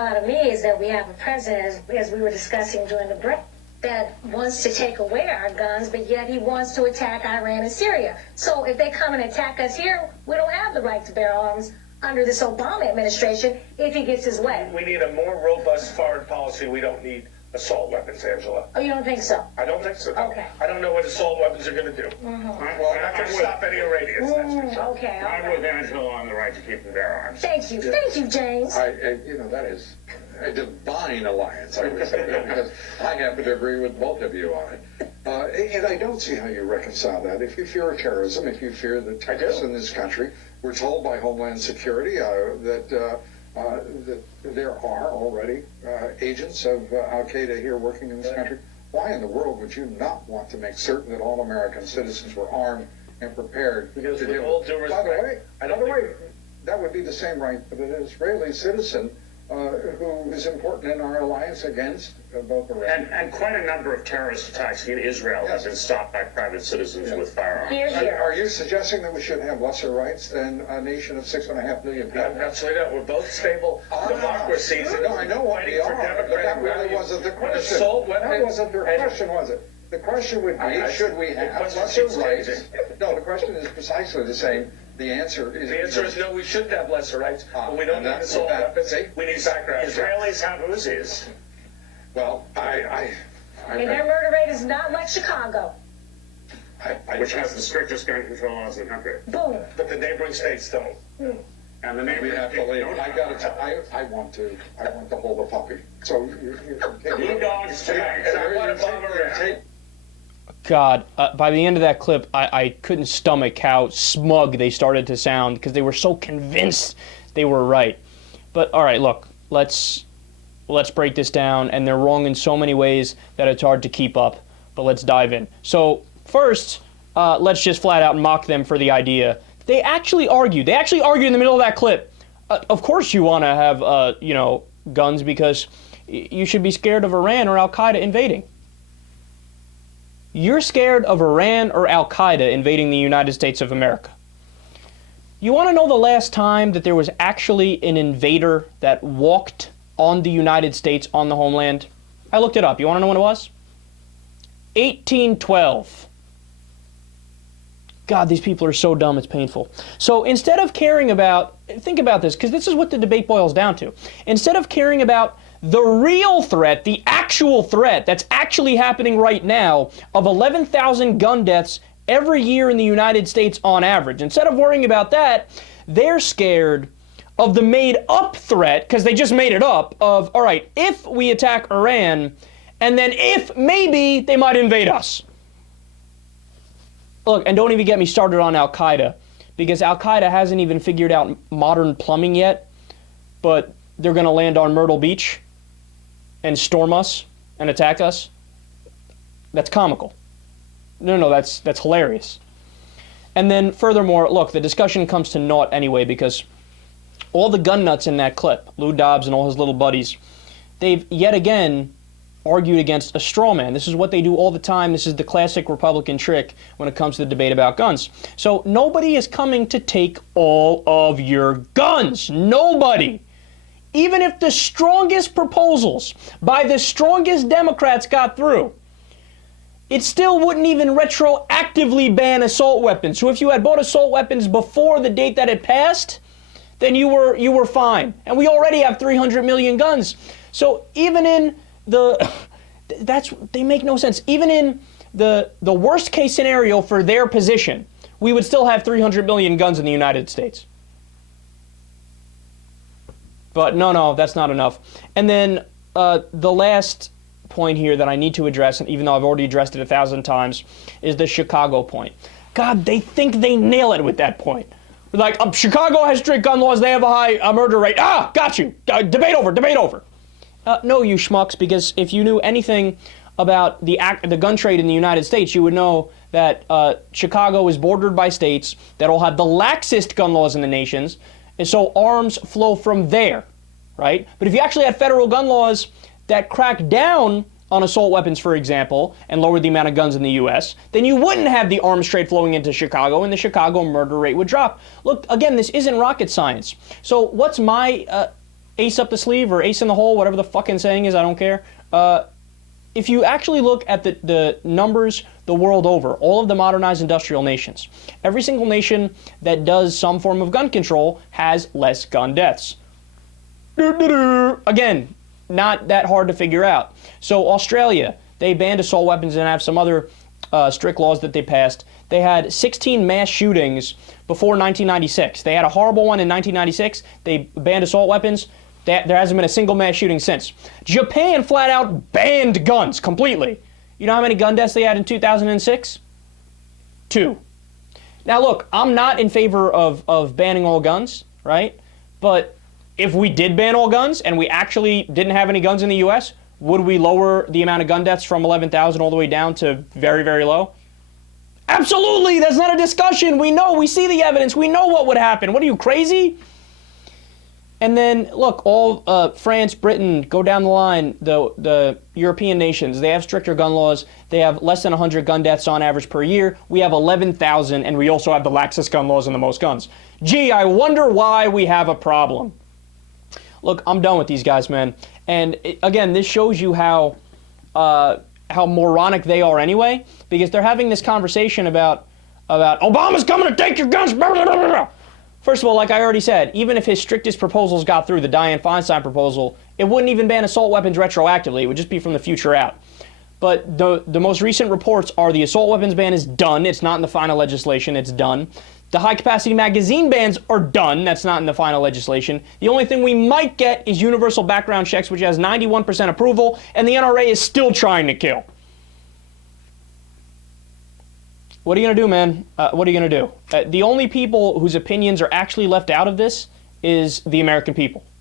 To me is that we have a president, as we were discussing during the break, that wants to take away our guns, but yet he wants to attack Iran and Syria. So if they come and attack us here, we don't have the right to bear arms under this Obama administration if he gets his way. We need a more robust foreign policy. We don't need assault weapons, Angela. Oh, you don't think so? I don't think so. Okay. I don't know what assault weapons are going to do. Mm-hmm. Well, I'm not going to stop any Iranians. That's for sure. Okay. I'm with Angela on the right to keep and bear arms. Thank you. Thank you, James. That is a divine alliance, I would say, because I happen to agree with both of you on it. And I don't see how you reconcile that. If you fear terrorism, if you fear the terrorists in this country, we're told by Homeland Security that there are already agents of Al-Qaeda here working in this country. Why in the world would you not want to make certain that all American citizens were armed and prepared Because to with deal all due respect, By the way, that would be the same right that an Israeli citizen who is important in our alliance against both Iran. And quite a number of terrorist attacks in Israel have been stopped by private citizens with firearms. Here. Are you suggesting that we should have lesser rights than a nation of 6.5 million people? Absolutely not. We're both stable democracies. No, I know what we are, but that really wasn't the question. That wasn't the question, was it? The question would be, should we have lesser rights? No, the question is precisely the same. The answer is no, we shouldn't have lesser rights, but we don't need assault weapons. We need background checks. Israelis have Uzis. Well, And their murder rate is not like Chicago. Which has the strictest gun control laws in the country. Boom. But the neighboring states don't. And the we neighboring have to states leave. don't. I want to hold the puppy. So Lou Dobbs tonight. God, by the end of that clip, I couldn't stomach how smug they started to sound because they were so convinced they were right. But all right, look, let's break this down, and they're wrong in so many ways that it's hard to keep up. But let's dive in. So first, let's just flat out mock them for the idea. They actually argued. They actually argued in the middle of that clip. Of course, you want to have guns because you should be scared of Iran or Al-Qaeda invading. You're scared of Iran or Al-Qaeda invading the United States of America. You want to know the last time that there was actually an invader that walked on the United States on the homeland? I looked it up. You want to know when it was? 1812. God, these people are so dumb, it's painful. So instead of caring about, think about this, because this is what the debate boils down to. Instead of caring about the real threat, the actual threat that's actually happening right now of 11,000 gun deaths every year in the United States on average. Instead of worrying about that, they're scared of the made-up threat, because they just made it up, of, all right, if we attack Iran, and then if maybe they might invade us. Look, and don't even get me started on Al-Qaeda, because Al-Qaeda hasn't even figured out modern plumbing yet, but they're going to land on Myrtle Beach and storm us and attack us. That's comical. No, that's hilarious. And then furthermore, look, the discussion comes to naught anyway because all the gun nuts in that clip, Lou Dobbs and all his little buddies, they've yet again argued against a straw man. This is what they do all the time. This is the classic Republican trick when it comes to the debate about guns. So nobody is coming to take all of your guns. Nobody. Even if the strongest proposals by the strongest Democrats got through, it still wouldn't even retroactively ban assault weapons. So if you had bought assault weapons before the date that it passed, then you were fine. And we already have 300 million guns. So even in they make no sense. Even in the worst case scenario for their position, we would still have 300 million guns in the United States. But no, that's not enough. And then the last point here that I need to address, and even though I've already addressed it 1,000 times, is the Chicago point. God, they think they nail it with that point. Like, Chicago has strict gun laws, they have a high murder rate. Got you. Debate over. No, you schmucks, because if you knew anything about the gun trade in the United States, you would know that Chicago is bordered by states that all have the laxest gun laws in the nations, and so arms flow from there, right? But if you actually had federal gun laws that crack down on assault weapons, for example, and lowered the amount of guns in the U.S., then you wouldn't have the arms trade flowing into Chicago, and the Chicago murder rate would drop. Look, again, this isn't rocket science. So what's my ace up the sleeve or ace in the hole, whatever the fucking saying is, I don't care. If you actually look at the numbers the world over, all of the modernized industrial nations, every single nation that does some form of gun control has less gun deaths. Again, not that hard to figure out. So Australia, they banned assault weapons and have some other strict laws that they passed. They had 16 mass shootings before 1996. They had a horrible one in 1996. They banned assault weapons. There hasn't been a single mass shooting since. Japan flat out banned guns completely. You know how many gun deaths they had in 2006? 2. Now look, I'm not in favor of banning all guns, right? But if we did ban all guns and we actually didn't have any guns in the U.S., would we lower the amount of gun deaths from 11,000 all the way down to very, very low? Absolutely, that's not a discussion. We know, we see the evidence, we know what would happen. What are you, crazy? And then, look, all France, Britain, go down the line, the European nations, they have stricter gun laws. They have less than 100 gun deaths on average per year. We have 11,000, and we also have the laxest gun laws and the most guns. Gee, I wonder why we have a problem. Look, I'm done with these guys, man. And again, this shows you how moronic they are anyway, because they're having this conversation about Obama's coming to take your guns. Blah, blah, blah, blah. First of all, like I already said, even if his strictest proposals got through, the Dianne Feinstein proposal, it wouldn't even ban assault weapons retroactively. It would just be from the future out. But the most recent reports are the assault weapons ban is done. It's not in the final legislation. It's done. The high-capacity magazine bans are done. That's not in the final legislation. The only thing we might get is universal background checks, which has 91% approval, and the NRA is still trying to kill. What are you going to do, man? What are you going to do? The only people whose opinions are actually left out of this is the American people.